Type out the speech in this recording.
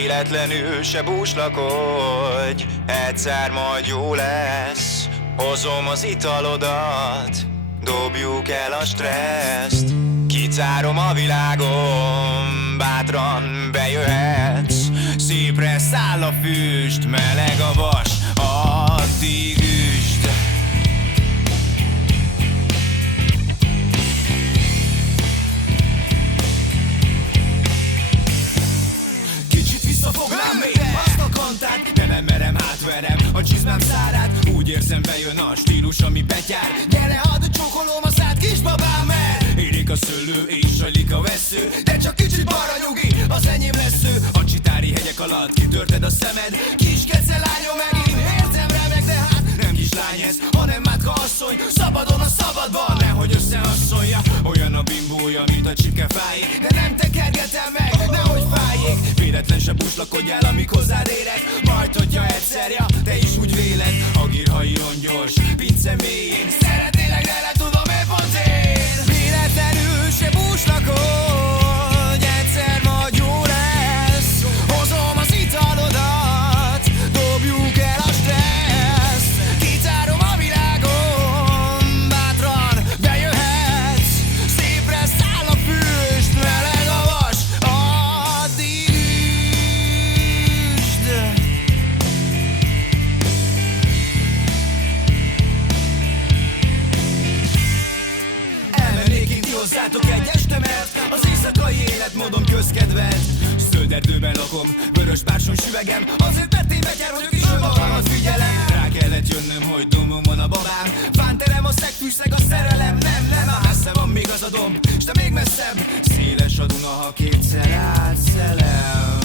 Véletlenül se búslakodj, egyszer majd jó lesz. Hozom az italodat, dobjuk el a stresszt. Kitárom a világom, bátran bejöhetsz. Szépre száll a füst, meleg a vas, addig üsd. Kicsit visszafognám még azt a kantát, de nem merem hátverem a csizmám szárát. Úgy érzem, bejön a stílus, ami betyár. Gyere, hadd csókolom a szád, kisbabám, mert érik a szőlő és sajlik a vessző. De csak kicsit balra nyugi, az enyém lesz ő. A csitári hegyek alatt kitörted a szemed. Kis kece lányom, megint értem remeg, de hát nem kislány ez, hanem mátka asszony. Szabadon a szabadban, nehogy összeasszolja. Olyan a bimbója, mint a csipkefájé, de nem tekergetem meg, nehogy fájék. Véletlen se buslakodjál, amíg hozzád érek. Majd hogyha egyszer, ja, te is úgy véled. A gírhajjon gyors, pince mélyén. Szeretnélek, de le tudom épp az én. Véletlenül se búslakodj, egyszer majd jó lesz. Hozom az italodat, dobjuk el a stresszt. Kitárom a világon, bátran bejöhetsz. Szépre száll a füst, meleg a vas, addig üsd. Elmennék itt hozzátok egy estemet, az éjszakai életmódom közkedvelt. Zöld erdőben lakom, vörös bársony süvegem, azért mert én betyár vagyok és önmagamat figyelem. Rá kellett jönnöm, hogy domom van a babám. Fánterem a szegfűszeg, a szerelem, nem, már messze van még az a domb, s te még messzebb. Széles a Duna, ha kétszer átszelem.